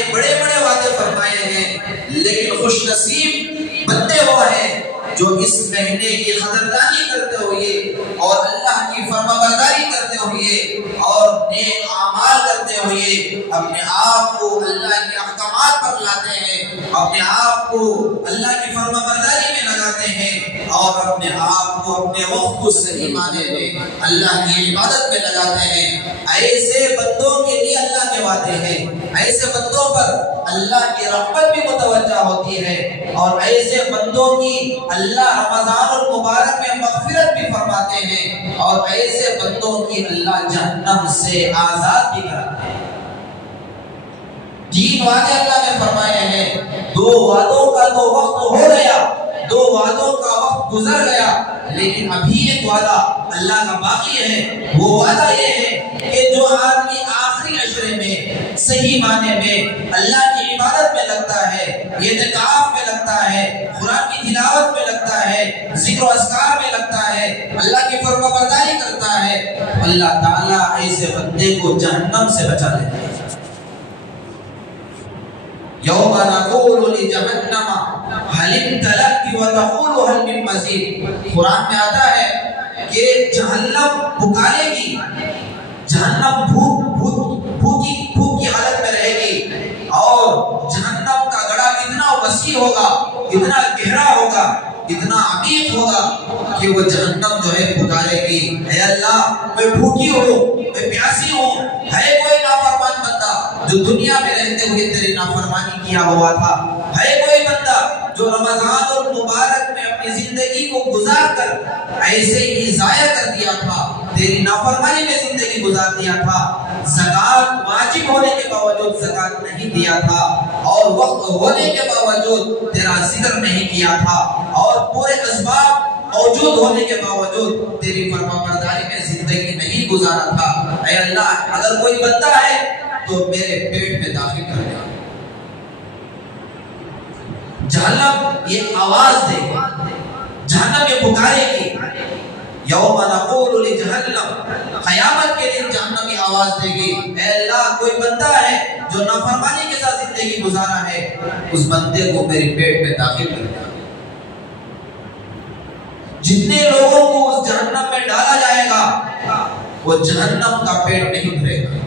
نے بڑے بڑے وعدے فرمائے ہیں، لیکن خوش نصیب بندے وہ ہیں جو اس مہینے کی قدردانی کرتے ہوئے اور اللہ کی فرمانبرداری کرتے ہوئے اور نیک اعمال کرتے ہوئے اپنے آپ کو اللہ کے احکامات پر لاتے ہیں، اپنے آپ کو اللہ کی فرمانبرداری میں لگاتے ہیں اور اپنے آپ کو اپنے وقت کو صحیح معنی میں اللہ کی عبادت میں لگاتے ہیں۔ ایسے بندوں کے لیے اللہ کے وعدے ہیں، ایسے بندوں پر اللہ کی رحمت بھی متوجہ ہوتی ہے اور ایسے بندوں کی اللہ رمضان المبارک میں مغفرت بھی فرماتے ہیں اور ایسے بندوں کی اللہ جہنم سے آزاد بھی کراتے ہیں۔ 3 وعدے اللہ نے فرمائے ہیں، 2 وعدوں کا تو وقت ہو گیا، 2 وعدوں کا وقت گزر گیا، لیکن ابھی ایک وعدہ اللہ کا باقی ہے۔ وہ وعدہ یہ ہے کہ جو آدمی آخری عشرے میں صحیح معنی میں اللہ کی عبادت میں لگتا ہے، اعتکاف میں لگتا ہے، قرآن کی تلاوت میں لگتا ہے، ذکر و اذکار میں لگتا ہے، اللہ کی فرمانبرداری کرتا ہے، اللہ تعالیٰ ایسے بندے کو جہنم سے بچا لیتا ہے۔ یوم نقول لجہنم هل امتلأت وتقول هل من مزید، قرآن میں آتا ہے کہ جہنم پکارے گی، جہنم بھوک کی حالت میں رہے گی اور جہنم کا گڑھا اتنا وسیع ہوگا، اتنا گہرا ہوگا، اتنا عمیق ہوگا کہ وہ جہنم جو ہے پکارے گی، اے اللہ میں بھوکی ہوں، میں پیاسی ہوں، ہے کوئی نافرمان بندہ جو دنیا میں رہتے ہوئے تیری نافرمانی کیا ہوا تھا، ہے کوئی بندہ جو رمضان المبارک میں اپنی زندگی کو گزار کر ایسے ہی ضائع کر دیا تھا، تیری نافرمانی میں زندگی گزار دیا تھا، زکوٰۃ واجب ہونے کے باوجود زکوٰۃ نہیں دیا تھا اور وقت ہونے کے باوجود تیرا ذکر نہیں کیا تھا اور پورے اسباب موجود ہونے کے باوجود تیری فرمانبرداری میں زندگی نہیں گزارا تھا، اے اللہ اگر کوئی بندہ ہے تو میرے پیٹ میں داخل کر دے۔ جہنم یہ آواز دے گی، جہنم یہ پکارے گی، یوم نقول لجہنم، قیامت کے دن جہنم یہ آواز دے گی، اے اللہ کوئی بندہ ہے جو نافرمانی کے ساتھ زندگی گزارا ہے، اس بندے کو میرے پیٹ میں داخل کر دے۔ جتنے لوگوں کو اس جہنم میں ڈالا جائے گا وہ جہنم کا پیٹ نہیں بھرے گا،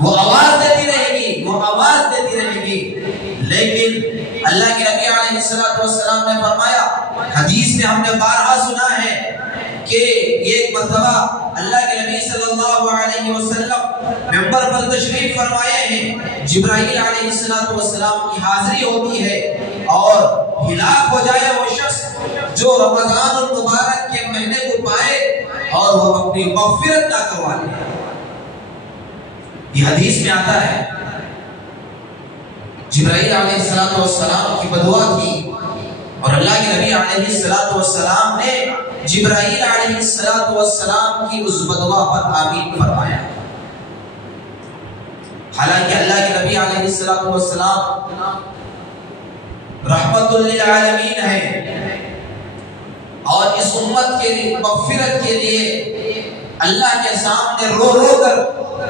وہ آواز دیتی رہے گی، وہ آواز دیتی رہے گی، لیکن اللہ کے نبی علیہ السلام نے فرمایا، حدیث میں ہم نے بارہا سنا ہے کہ ایک مرتبہ اللہ کے نبی صلی اللہ علیہ وسلم منبر پر تشریف فرمائے ہیں، جبرائیل علیہ السلام کی حاضری ہوتی ہے اور ہلاک ہو جائے وہ شخص جو رمضان المبارک کے مہینے کو پائے اور وہ اپنی مغفرت نہ کروا لے۔ یہ حدیث میں آتا ہے جبرائیل علیہ السلام کی بدعا تھی اور اللہ کے نبی علیہ السلام نے جبرائیل علیہ السلام کی اس بدعا پر آمین فرمایا۔ حالانکہ اللہ کے نبی علیہ السلام رحمت للعالمین ہے اور اس امت کے لیے مغفرت کے لیے اللہ کے سامنے رو رو کر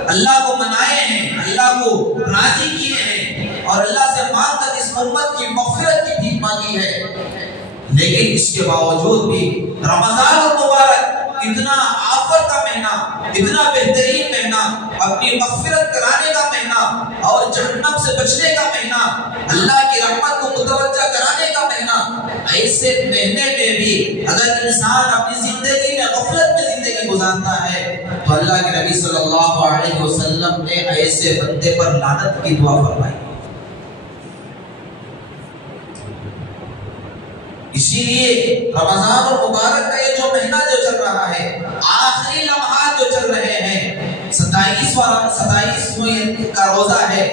اللہ کو منائے ہیں، اللہ کو راضی کیے ہیں اور اللہ سے مانگ کر اس امت کی مغفرت کی بھیک مانگی ہے، لیکن اس کے باوجود بھی رمضان المبارک اتنا آفر کا مہینہ، اتنا بہترین مہینہ، اپنی مغفرت کرانے کا مہینہ اور جہنم سے بچنے کا مہینہ، اللہ کی رحمت کو متوجہ کرانے کا مہینہ، ایسے مہینے میں بھی اگر انسان اپنی زندگی میں غفلت میں زندگی گزارتا ہے تو اللہ کے نبی صلی اللہ علیہ وسلم نے ایسے بندے پر لعنت کی دعا فرمائی۔ اسی لیے رمضان المبارک کا یہ جو مہینہ جو چل رہا ہے، آخری لمحات جو چل رہے ہیں، 27واں کا روزہ ہے،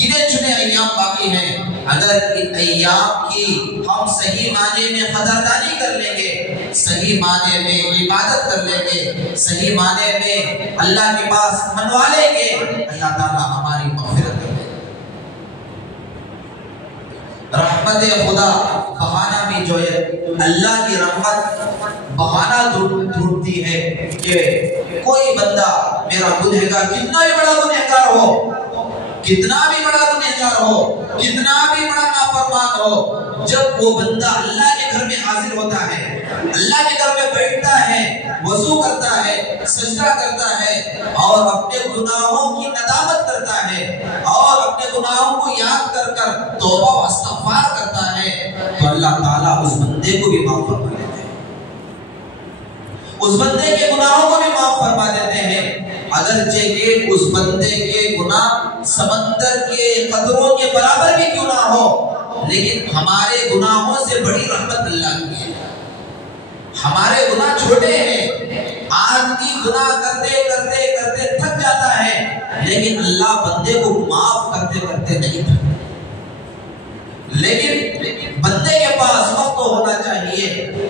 گنے چنے ایام باقی ہیں، اگر ان ایام کی ہم صحیح معنی میں قدردانی کر لیں گے، صحیح معنی میں عبادت کر لیں گے، صحیح معنی میں اللہ کے پاس منوا لیں گے، اللہ تعالیٰ ہماری مغفرت کر دے گا۔ رحمت خدا بہانہ بھی جو ہے، اللہ کی رحمت بہانہ ڈھونڈتی ہے کہ کوئی بندہ میرا گنہگار کتنا بھی بڑا گنہگار ہو، کتنا بھی بڑا گنہگار ہو، کتنا بھی بڑا نافرمان ہو، جب وہ بندہ اللہ کے گھر میں حاضر ہوتا ہے، اللہ کے گھر میں بیٹھتا ہے، وضو کرتا ہے، سجدہ کرتا ہے اور اپنے گناہوں کی ندامت کرتا ہے اور اپنے گناہوں کو یاد کر کر توبہ و استغفار کرتا ہے، تو اللہ تعالیٰ اس بندے کو بھی معاف فرما دیتے ہیں، اس بندے کے گناہوں کو بھی معاف فرما دیتے ہیں، اگرچہ کہ اس بندے کے گناہ سمندر کے قطروں کے برابر بھی کیوں نہ ہو، لیکن ہمارے گناہوں سے بڑی رحمت اللہ کی ہے۔ ہمارے گناہ چھوٹے ہیں، آدمی گناہ کرتے کرتے کرتے تھک جاتا ہے، لیکن اللہ بندے کو معاف کرتے کرتے نہیں تھکتا۔ لیکن بندے کے پاس وقت ہونا چاہیے،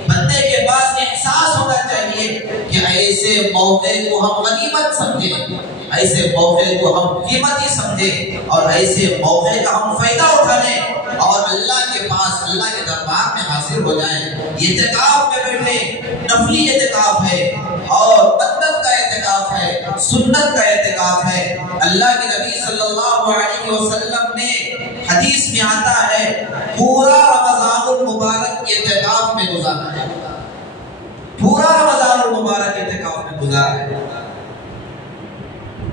بندے کے پاس احساس ہونا چاہیے کہ ایسے موقع کو ہم غنیمت سمجھیں، ایسے موقع کو ہم قیمتی سمجھیں اور ایسے موقع کا ہم فائدہ اٹھا لیں اور اللہ کے پاس، اللہ کے دربار میں حاضر ہو جائیں۔ اعتکاف میں بیٹھے، نفلی اعتکاف ہے اور بدت کا اعتکاف ہے، سنت کا اعتکاف ہے۔ اللہ کے نبی صلی اللہ علیہ وسلم نے حدیث میں آتا ہے پورا رمضان المبارک اعتکاف میں گزارا ہے، پورا رمضان المبارک اعتکاف میں گزارا ہے،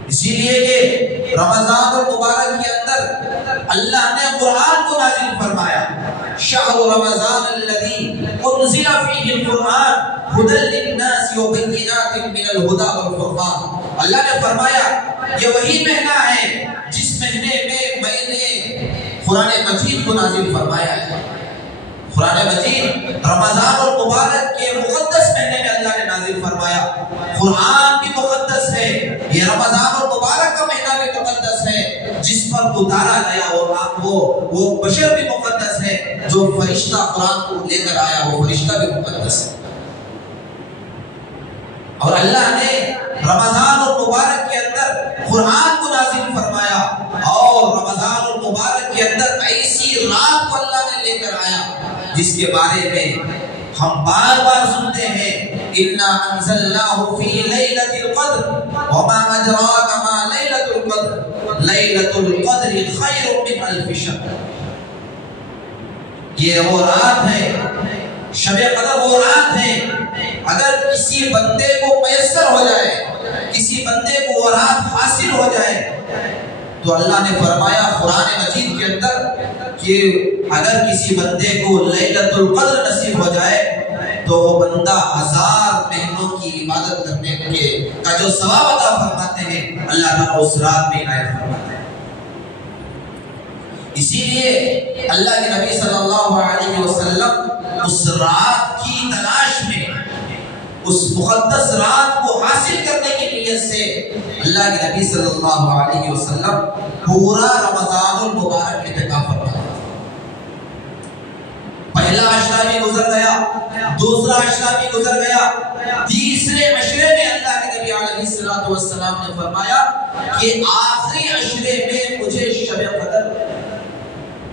اسی لیے کہ رمضان المبارک کے اندر اللہ نے قرآن کو نازل فرمایا، شہر رمضان الذی انزل فیہ القرآن ھدی للناس وبینات من الھدی والفرقان۔ اللہ نے فرمایا یہ وہی مہینہ ہے جس مہینے میں میں نے قرآن مجید کو نازل فرمایا ہے۔ قرآن مجید رمضان المبارک کے مقدس مہینے میں اللہ نے نازل فرمایا۔ قرآن بھی مقدس ہے، یہ رمضان المبارک کا مہینہ بھی مقدس ہے، جس پر اتارا گیا وہ بشر بھی مقدس ہے، جو فرشتہ قرآن کو لے کر آیا وہ فرشتہ بھی مقدس ہے۔ اور اللہ نے رمضان المبارک کے اندر قرآن کو نازل فرمایا اور رمضان المبارک کے اندر ایسی رات کو اللہ نے لے کر آیا جس کے بارے میں ہم بار بار سنتے ہیں، اِنَّا أَنزَلْنَاهُ فِي لَيْلَةِ الْقَدْرِ وَمَا أَدْرَاكَ مَا لَيْلَةُ الْقَدْرِ لَيْلَةُ الْقَدْرِ خَيْرٌ مِّنْ أَلْفِ شَهْرٍ۔ یہ وہ رات ہے، شب قدر وہ رات ہے، اگر کسی بندے کو میسر ہو جائے، کسی بندے کو وہ رات حاصل ہو جائے، تو اللہ نے فرمایا قرآن مجید کے اندر کہ اگر کسی بندے کو لیلۃ القدر نصیب ہو جائے تو وہ بندہ 1000 مہینوں کی عبادت کرنے کا جو ثواب عطا فرماتے ہیں اللہ تعالیٰ اس رات میں عنایت فرماتے ہیں۔ اسی لیے اللہ کے نبی صلی اللہ علیہ وسلم اس رات کی تلاش میں، اس مقدس رات کو حاصل کرنے کی نیت سے اللہ کے نبی صلی اللہ علیہ وسلم پورا رمضان المبارک اعتکاف فرمایا۔ پہلا عشرہ بھی گزر گیا، دوسرا عشرہ بھی گزر گیا، تیسرے عشرے میں اللہ کے نبی علیہ السلام نے فرمایا کہ آخری عشرے میں مجھے شب قدر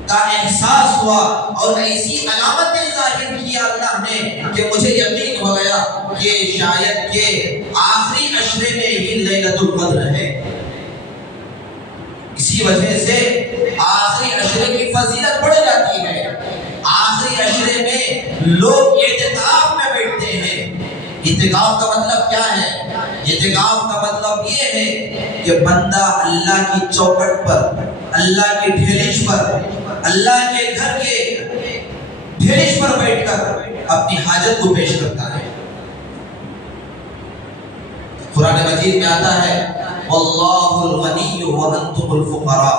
کا احساس ہوا اور ایسی علامتیں ظاہر کیا اللہ نے کہ مجھے یقین ہو گیا کہ شاید کہ آخری عشرے میں ہی لیلۃ القدر ہے۔ اسی وجہ سے آخری عشرے کی فضیلت بڑھ جاتی ہے، آخری عشرے میں لوگ اعتکاف میں بیٹھتے ہیں۔ اعتکاف کا مطلب کیا ہے؟ اعتکاف کا مطلب یہ ہے کہ بندہ اللہ کی چوکھٹ پر، اللہ کی ڈھیلش پر، اللہ کے گھر کے ڈھیلش پر بیٹھ کر اپنی حاجت کو پیش کرتا ہے۔ قرآن مجید میں آتا ہے واللہ الغنی وانتم الفقراء،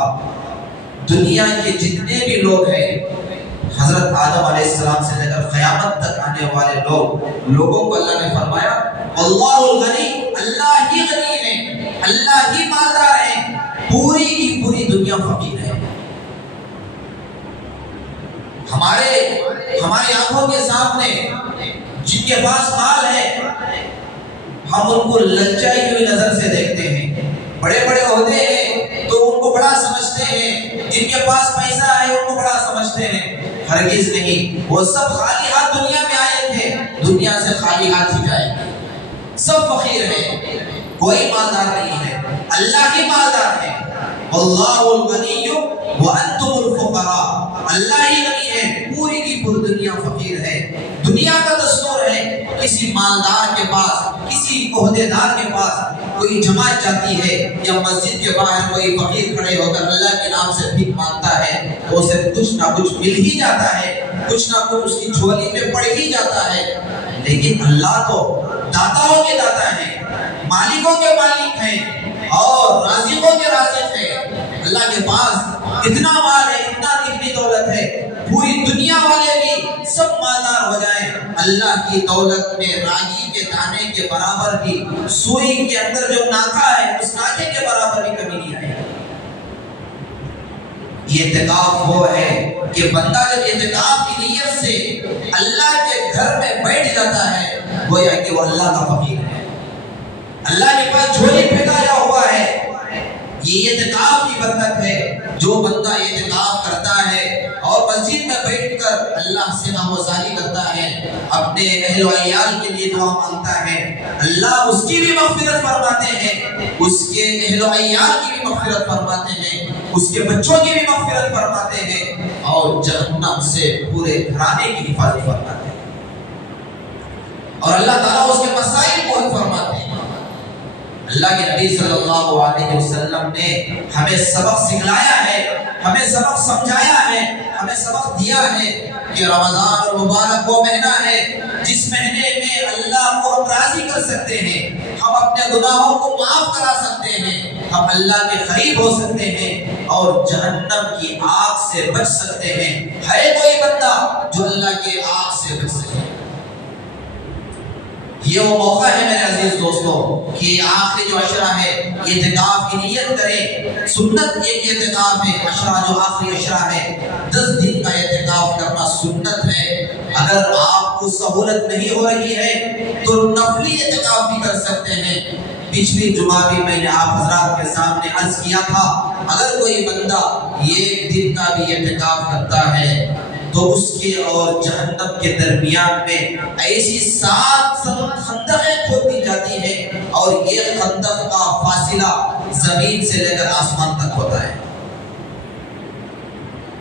دنیا کے جتنے بھی لوگ ہیں، حضرت آدم علیہ السلام سے لے کر قیامت تک آنے والے لوگوں کو اللہ نے فرمایا واللہ الغنی، اللہ ہی غنی ہے، اللہ ہی مالدار ہے، پوری کی پوری دنیا فقیر ہے۔ ہماری آنکھوں کے سامنے جن کے پاس مال ہے ہم ان کو للچائی ہوئی نظر سے دیکھتے ہیں، بڑے بڑے عہدے ہیں تو ان کو بڑا سمجھتے ہیں، جن کے پاس پیسہ ہے ان کو بڑا سمجھتے ہیں، ہرگز نہیں، وہ سب خالی ہاتھ دنیا میں آئے تھے، دنیا سے خالی ہاتھ ہی جائیں گے، سب فقیر ہیں، کوئی مالدار نہیں ہے، اللہ ہی مالدار ہے۔ واللہ الغنی وانتم الفقراء، اللہ ہی غنی ہے، پوری کی پوری دنیا فقیر ہے۔ دنیا کا دستور ہے کسی مالدار کے پاس، کسی عہدیدار کے پاس کوئی جماعت جاتی ہے یا مسجد کے باہر کوئی فقیر کھڑے ہو کر اللہ کے نام سے بھیک مانگتا ہے تو اسے کچھ نہ کچھ مل ہی جاتا ہے، کچھ نہ کچھ اس کی جھولی میں پڑ ہی جاتا ہے۔ لیکن اللہ تو داتاؤں کے داتا ہیں، مالکوں کے مالک ہیں اور رازقوں کے رازق ہیں۔ اللہ کے پاس اتنا مال ہے، اتنی دولت ہے، پوری دنیا والے بھی سب مالدار ہو جائیں، اللہ کی دولت میں راگی کے دانے کے برابر بھی، سوئی کے اندر جو ناکا ہے اس ناکے کے برابر بھی کمی نہیں آئے۔ یہ اعتکاف وہ ہے کہ بندہ جب اعتکاف کی نیت سے اللہ کے گھر میں بیٹھ جاتا ہے گویا کہ وہ اللہ کا فقیر ہے، اللہ کے پاس جھولی پھیلایا ہوا ہے۔ یہ اعتکاف کی برکت ہے۔ جو بندہ اعتکاف کرتا ہے اور مسجد میں بیٹھ کر اللہ سے نامگزاری کرتا ہے، اپنے اہل و عیال کے لیے دعا مانگتا ہے، اللہ اس کی بھی مغفرت فرماتے ہیں، اس کے اہل و عیال کی بھی مغفرت فرماتے ہیں، اس کے بچوں کی بھی مغفرت فرماتے ہیں اور جہنم سے پورے گھرانے کی حفاظت فرماتے ہیں، اور اللہ تعالیٰ اس کے مسائل کو حل فرماتے ہیں۔ اللہ کے نبی صلی اللہ علیہ وسلم نے ہمیں سبق سکھلایا ہے، ہمیں سبق سمجھایا ہے، ہمیں سبق دیا ہے کہ رمضان المبارک وہ مہینہ ہے جس مہینے میں اللہ کو ہم راضی کر سکتے ہیں، ہم اپنے گناہوں کو معاف کرا سکتے ہیں، ہم اللہ کے قریب ہو سکتے ہیں اور جہنم کی آگ سے بچ سکتے ہیں۔ ہے کوئی بندہ جو اللہ کے آگ سے بچ سکے؟ یہ وہ موقع ہے میرے عزیز دوستوں کہ آخری جو عشرہ ہے اعتکاف کی نیت کریں۔ سنت ایک اعتکاف ہے، عشرہ جو آخری عشرہ ہے 10 دن کا اعتکاف کرنا سنت ہے۔ اگر آپ کو سہولت نہیں ہو رہی ہے تو نفلی اعتکاف بھی کر سکتے ہیں۔ پچھلی جمعہ بھی میں نے آپ حضرات کے سامنے عرض کیا تھا، اگر کوئی بندہ ایک دن کا بھی اعتکاف کرتا ہے تو اس کے اور جہنم کے درمیان میں ایسی 7 خندقیں کھودی جاتی ہیں اور یہ خندق کا فاصلہ زمین سے لے کر آسمان تک ہوتا ہے۔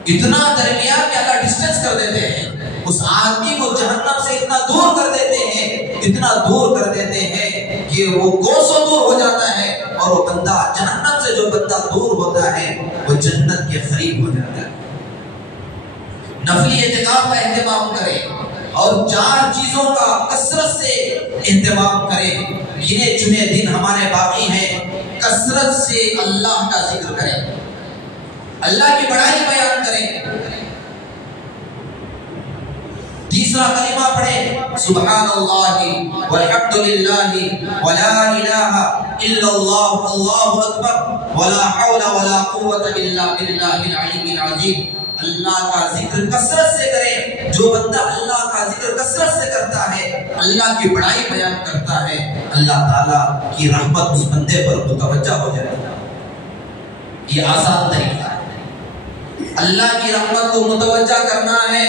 اتنا درمیان میں اللہ ڈسٹنس کر دیتے ہیں، اس آدمی کو جہنم سے اتنا دور کر دیتے ہیں، اتنا دور کر دیتے ہیں کہ وہ کوسوں دور ہو جاتا ہے اور وہ بندہ جہنم سے جو بندہ دور ہوتا ہے وہ جنت کے قریب ہو جاتا ہے۔ نفلی اعتکاف کا اہتمام کریں اور 4 چیزوں کا کثرت سے اہتمام کریں۔ گنے چنے دن ہمارے باقی ہیں، کثرت سے اللہ کا ذکر کریں، اللہ کی بڑائی بیان کریں۔ تیسرا کلمہ پڑھیں، سبحان اللہ والحمد للہ ولا الہ الا اللہ اللہ اکبر ولا حول ولا قوت الا باللہ العلی العظیم۔ اللہ کا ذکر کثرت سے کریں۔ جو بندہ اللہ کا ذکر کثرت سے کرتا ہے، اللہ کی بڑائی بیان کرتا ہے، اللہ تعالیٰ کی رحمت اس بندے پر متوجہ ہو جائے گا۔ یہ آسان طریقہ ہے۔ اللہ کی رحمت کو متوجہ کرنا ہے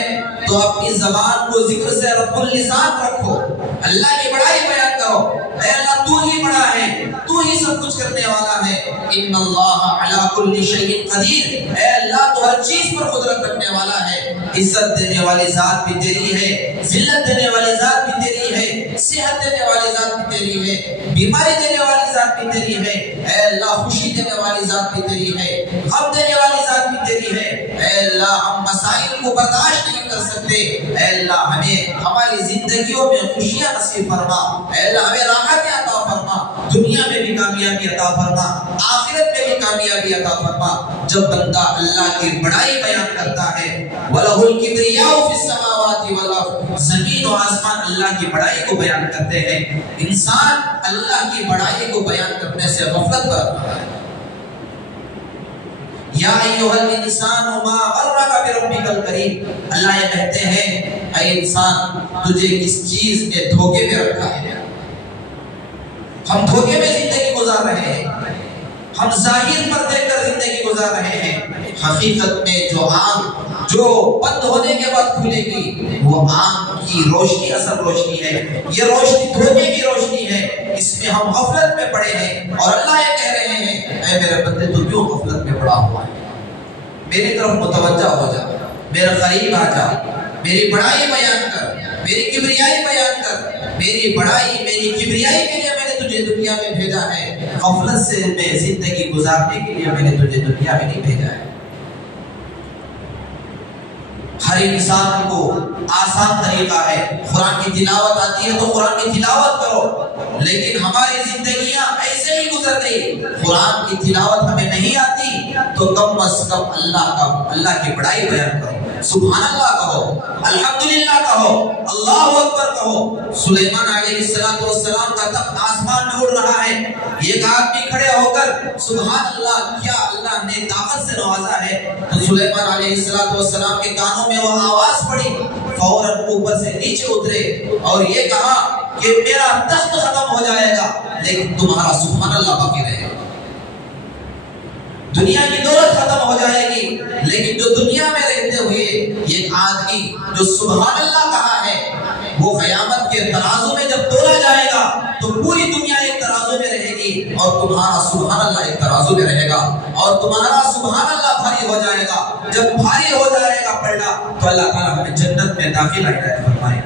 تو اپنی زبان کو ذکر سے رب اللسان رکھو، اللہ کی بڑائی بیان کرو، اے اللہ تو ہی بڑا ہے، تو ہی سب کچھ کرنے والا ہے۔ ان اللہ علی کل شیء قدیر، اے اللہ تو ہر چیز پر قدرت رکھنے والا ہے۔ عزت دینے والی ذات بھی تیری ہے، ذلت دینے والی ذات بھی تیری ہے، صحت دینے والی ذات بھی تیری ہے، بیماری دینے والی ذات بھی تیری ہے، اے اللہ خوشی دینے والی ذات بھی تیری ہے، غم دینے والی ذات بھی تیری ہے۔ اے اللہ ہم مسائل کو برداشت نہیں کر سکتے، اے اللہ ہمیں ہماری زندگیوں میں خوشیاں نصیب فرما، اے اللہ ہمیں راحت عطا فرما، دنیا میں بھی کامیابی عطا فرما، آخرت میں بھی کامیابی عطا فرما۔ جب بندہ اللہ کی بڑائی بیان کرتا ہے، وَلَهُ الْكِبْرِيَاءُ فِي السَّمَاوَاتِ وَالْأَرْضِ، زمین و آسمان اللہ کی بڑائی کو بیان کرتے ہیں۔ انسان اللہ کی بڑائی کو بیان کرنے سے غفلت برتتا ہے۔ یا ایھا الانسان ما غرک بربک الکریم، اللہ یہ کہتے ہیں اے انسان تجھے کس چیز نے دھوکے میں رکھا ہے؟ ہم دھوکے میں زندگی گزار رہے ہیں، ہم ظاہر پر دیکھ کر زندگی گزار رہے ہیں، حقیقت میں جو آنکھ جو بند ہونے کے بعد کھلے گی وہ آنکھ کی روشنی اصل روشنی ہے، یہ روشنی دھوکے کی روشنی ہے، اس میں ہم غفلت میں پڑے ہیں۔ اور اللہ یہ کہہ رہے ہیں اے میرے بندے تو کیوں غفلت میں پڑا ہوا ہے؟ میری طرف متوجہ ہو جا، میرے قریب آ جا، میری بڑائی بیان کر، میری کبریائی بیان کر۔ میری بڑائی، میری کبریائی کے لیے میں نے تجھے دنیا میں بھیجا ہے، غفلت سے میں زندگی گزارنے کے لیے میں نے تجھے دنیا میں نہیں بھیجا ہے۔ ہر انسان کو آسان طریقہ ہے، قرآن کی تلاوت آتی ہے تو قرآن کی تلاوت کرو، لیکن ہماری زندگیاں ایسے ہی گزر گئی۔ قرآن کی تلاوت ہمیں نہیں آتی تو کم از کم اللہ کی بڑائی بیان کرو، سبحان اللہ کہو، الحمدللہ کہو، اللہ اکبر کہو۔ سلیمان علیہ السلام کا تخت آسمان میں اڑ رہا ہے، ایک آدمی کھڑے ہو کر سبحان اللہ، کیا اللہ نے طاقت سے نوازا ہے، تو سلیمان علیہ السلام کے کانوں میں وہ آواز پڑی، فوراً اوپر سے نیچے اترے اور یہ کہا کہ میرا تخت ختم ہو جائے گا لیکن تمہارا سبحان اللہ باقی رہے گا۔ دنیا کی دولت ختم ہو جائے گی لیکن جو دنیا میں رہتے ہوئے یہ آدمی جو سبحان اللہ کہا ہے، وہ قیامت کے ترازو میں جب تولا جائے گا تو پوری دنیا ایک ترازو میں رہے گی اور تمہارا سبحان اللہ ایک ترازو میں رہے گا، اور تمہارا سبحان اللہ بھاری ہو جائے گا۔ جب بھاری ہو جائے گا پلڑا تو اللہ تعالیٰ ہمیں جنت میں داخل عنایت فرمائے۔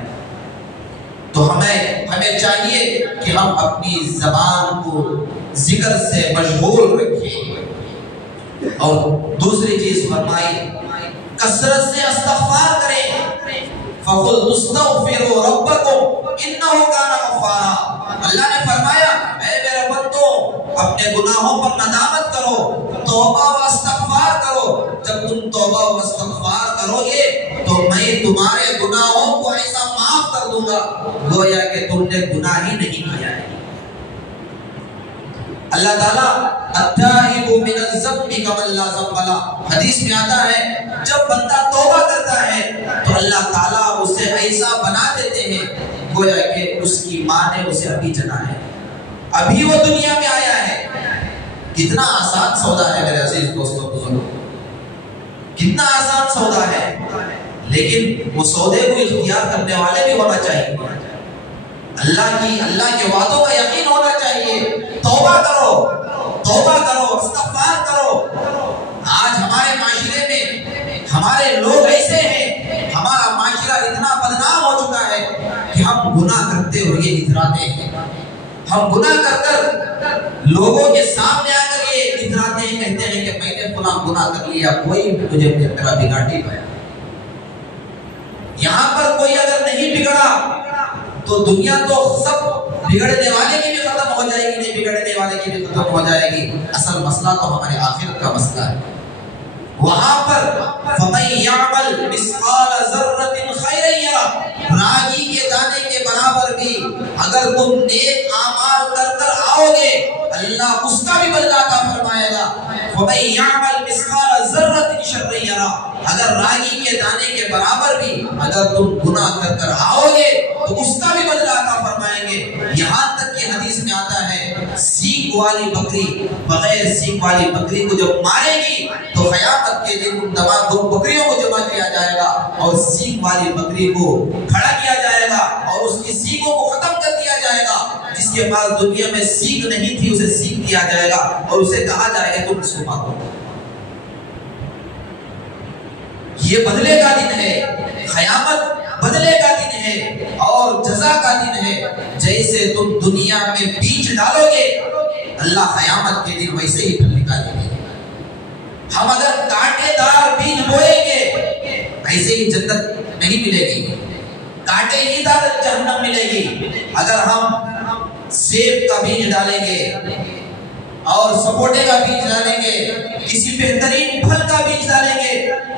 تو ہمیں چاہیے کہ ہم اپنی زبان کو ذکر سے مشغول رکھیں، اور دوسری چیز فرمائی کثرت سے استغفار کریں۔ فَقُلْ اسْتَغْفِرُوا رَبَّكُمْ إِنَّهُ كَانَ غَفَّارًا۔ اللہ نے فرمایا اے میرے بندو اپنے گناہوں پر ندامت کرو، توبہ و استغفار کرو۔ جب تم توبہ و استغفار کرو گے تو میں تمہارے گناہوں کو ایسا معاف کر دوں گا گویا کہ تم نے گناہ ہی نہیں کیا ہے۔ اللہ تعالیٰ التائب من الذنب کمن لا ذنب له، حدیث میں آتا ہے جب بندہ توبہ کرتا ہے تو اللہ تعالیٰ اسے ایسا بنا دیتے ہیں گویا کہ اس کی ماں نے اسے ابھی جنا ہے، ابھی وہ دنیا میں آیا ہے۔ کتنا آسان سودا ہے میرے عزیز دوستوں بزرگوں، کتنا آسان سودا ہے، لیکن وہ سودے کو اختیار کرنے والے بھی ہونا چاہیے۔ اللہ کے وعدوں کا یقین ہونا چاہیے۔ توبہ کرو، استغفار کرو۔ آج ہمارے معاشرے میں ہمارے لوگ ایسے ہیں، ہمارا معاشرہ اتنا بدنام ہو چکا ہے کہ ہم گناہ کرتے ہوئے اتراتے ہیں، ہم گناہ کر کر لوگوں کے سامنے آ کر یہ اتراتے ہیں، کہتے ہیں کہ میں نے فلاں گناہ کر لیا، کوئی مجھے میرا بگاڑ نہیں پایا۔ یہاں پر کوئی اگر نہیں بگڑا تو دنیا تو سب بگڑنے والے کی بھی ختم ہو جائے گی، نہیں بگڑنے والے کی بھی ختم ہو جائے گی۔ اصل مسئلہ تو ہمارے آخرت کا مسئلہ ہے۔ وہاں پر فَمَن يَعْمَلْ مِثْقَالَ ذَرَّةٍ خَيْرًا يَرَهُ، راگی کے دانے کے برابر بھی اگر تم نیک اعمال کر کر آؤ گے اللہ اس کا بھی بدلہ عطا فرمائے گا۔ فَمَن يَعْمَلْ مِثْقَالَ ذَرَّةٍ شَرًّا يَرَهُ، اگر راگی کے دانے کے برابر بھی اگر تم گناہ کر کر آؤ گے تو اس کا بھی بدلہ عطا فرمائیں گے۔ یہاں تک کہ حدیث میں آتا ہے سینگ والی بکری بغیر سینگ والی بکری کو جب مارے گی تو قیامت کے دن ان تمام دو بکریوں کو جمع کیا جائے گا اور سینگ والی بکری کو کھڑا کیا جائے گا اور اس کی سینگوں کو ختم کر دیا جائے گا۔ جس کے پاس دنیا میں سینگ نہیں تھی اسے سینگ دیا جائے گا اور اسے کہا جائے گا تم اس کو مارو۔ یہ بدلے کا دن ہے، قیامت بدلے کا دن ہے اور جزا کا دن ہے۔ جیسے تم دنیا میں بیج ڈالو گے اللہ قیامت کے دن ویسے ہی پھل نکالیں گے۔ ہم اگر کانٹے دار بیج بوئیں گے ایسے ہی جنت نہیں ملے گی، کانٹے ہی دار جہنم ملے گی۔ اگر ہم سیب کا بیج ڈالیں گے اور سپوٹے کا بیج ڈالیں گے، کسی بہترین پھل کا بیج ڈالیں گے،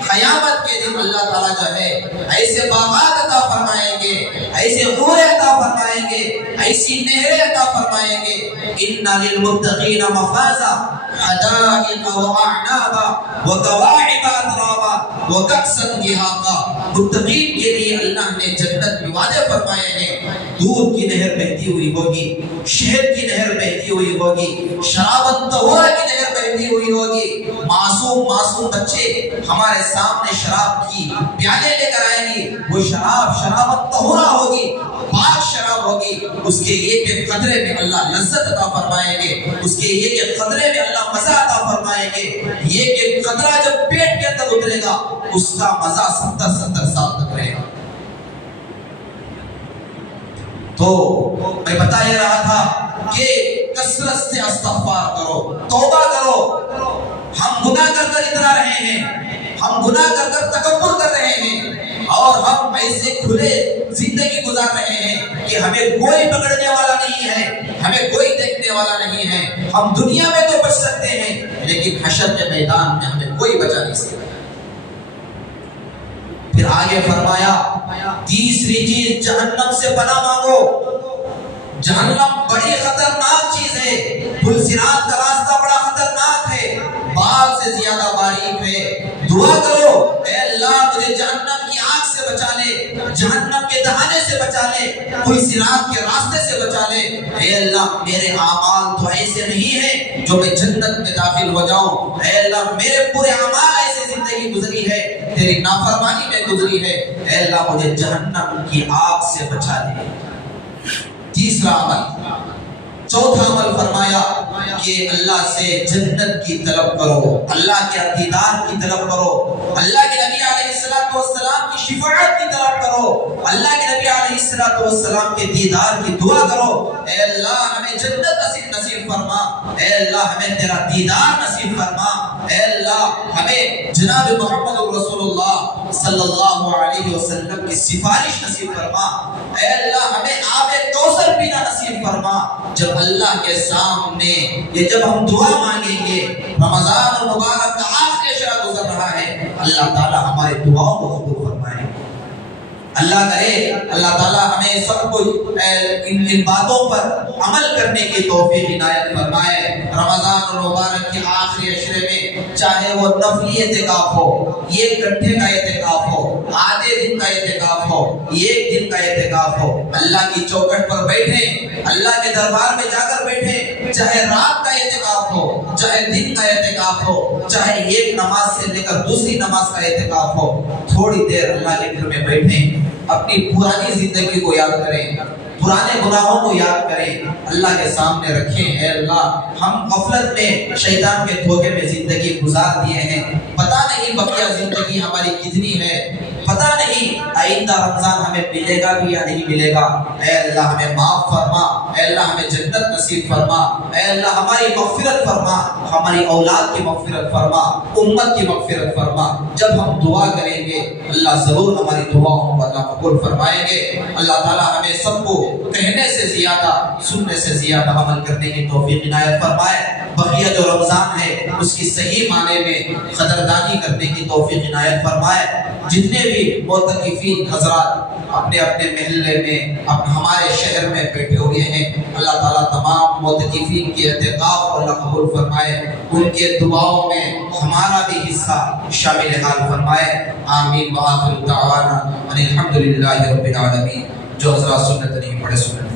قیامت کے دن اللہ تعالیٰ جو ہے ایسے باغات عطا فرمائیں گے، ایسے حوریں عطا فرمائیں گے، ایسی نہریں عطا فرمائیں گے۔ ان للمتقین مفازا حدائق واعنابا وکواعب اترابا وکأسا دہاقا، متقین کے لیے اللہ نے جنت میں وعدے فرمائے ہیں، دودھ کی نہر بہتی ہوئی ہوگی، شہد کی نہر بہتی ہوئی ہوگی، شرابت طہورہ کی نہر بہتی ہوئی ہوگی۔ معصوم بچے ہمارے سامنے شراب کی پیالے لے کر آئیں گی، وہ شرابت طہورہ ہوگی، پاک شراب ہوگی، اس کے ایک ایک قطرے میں اللہ لذت عطا فرمائیں گے، اس کے ایک ایک قطرے میں اللہ مزہ عطا فرمائیں گے۔ ایک ایک قطرہ جب پیٹ کے اندر اترے گا اس کا مزہ 70 سال تک رہے گا۔ تو میں بتا یہ رہا تھا کہ کثرت سے استغفار کرو، توبہ کرو۔ ہم گناہ کر کر اتنا رہے ہیں، ہم گناہ کر کر تکبر کر رہے ہیں، اور ہم ایسے کھلے زندگی گزار رہے ہیں کہ ہمیں کوئی پکڑنے والا نہیں ہے، ہمیں کوئی دیکھنے والا نہیں ہے۔ ہم دنیا میں تو بچ سکتے ہیں لیکن حشر کے میدان میں ہمیں کوئی بچا نہیں سکتا۔ پھر آگے فرمایا تیسری چیز جہنم سے پناہ مانگو۔ جہنم بڑی خطرناک چیز ہے، پل صراط کا راستہ بڑا خطرناک ہے، بال سے زیادہ باریک ہے۔ دعا کرو اے اللہ مجھے جہنم کی آگ سے بچا لے، جہنم کے دہانے سے بچا لے، پل صراط کے راستے سے بچا لے۔ اے اللہ میرے اعمال تو ایسے نہیں ہیں جو میں جنت میں داخل ہو جاؤں، اے اللہ میرے پورے اعمال ایسے زندگی گزری ہے تیری نافرمانی میں گزری ہے، اے اللہ مجھے جہنم کی آگ سے بچا لے۔ تیسرا عمل، چوتھا عمل فرمایا کہ اللہ سے جنت کی طلب کرو، اللہ کے دیدار کی طلب کرو، اللہ کے نبی علیہ السلام کی شفاعت کی طلب کرو، اللہ کے نبی علیہ السلام کے دیدار کی دعا کرو۔ اے اللہ ہمیں جنت نصیب فرما، اے اللہ ہمیں تیرا دیدار نصیب فرما، اے اللہ ہمیں جناب محمد رسول اللہ صلی اللہ علیہ وسلم کی سفارش نصیب فرما، اے اللہ ہمیں آب کوثر پینا نصیب فرما۔ جب اللہ کے سامنے یہ جب ہم دعا مانگیں گے، رمضان المبارک کا آخری عشرہ گزر رہا ہے، اللہ تعالیٰ ہمارے دعاؤں کو قبول فرمائے۔ اللہ کرے اللہ تعالیٰ ہمیں سب کو ان باتوں پر عمل کرنے کی توفیق عنایت فرمائے۔ رمضان المبارک کے آخری عشرے میں چاہے وہ نفلی اعتکاف ہو، 1 گھنٹے کا اعتکاف ہو، آدھے دن کا اعتکاف ہو، 1 دن کا اعتکاف ہو، اللہ کی چوکھٹ پر بیٹھیں، اللہ کے دربار میں جا کر بیٹھیں، چاہے رات کا اعتکاف ہو، چاہے دن کا اعتکاف ہو، چاہے ایک نماز سے لے کر دوسری نماز کا اعتکاف ہو، تھوڑی دیر اللہ کے گھر میں بیٹھیں، اپنی پرانی زندگی کو یاد کریں، پرانے گناہوں کو یاد کریں، اللہ کے سامنے رکھیں۔ اے اللہ ہم غفلت میں شیطان کے دھوکے میں زندگی گزار دیے ہیں، پتہ نہیں بقیہ زندگی ہماری کتنی ہے، پتہ نہیں آئندہ رمضان ہمیں ملے گا بھی یا نہیں ملے گا۔ اے اللہ ہمیں معاف فرما، اے اللہ ہمیں جنت نصیب فرما، اے اللہ ہماری مغفرت فرما، ہماری اولاد کی مغفرت فرما، امت کی مغفرت فرما۔ جب ہم دعا کریں گے اللہ ضرور ہماری دعاؤں کو اللہ قبول فرمائیں گے۔ اللہ تعالیٰ ہمیں سب کو کہنے سے زیادہ سننے سے زیادہ عمل کرنے کی توفیق عنایت فرمائے۔ بقیہ جو رمضان ہے اس کی صحیح معنی میں قدردانی کرنے کی توفیق عنایت فرمائے۔ جتنے بھی معتکفین حضرات اپنے اپنے محلے میں ہمارے شہر میں بیٹھے ہوئے ہیں، اللہ تعالیٰ تمام معتکفین کے اعتکاف کو اللہ قبول فرمائے، ان کے دعاؤں میں ہمارا بھی حصہ شامل حال فرمائے۔ آمین وآخر دعوانا الحمدللہ رب العالمین۔ جو حضرات سنت نہیں پڑھے سنت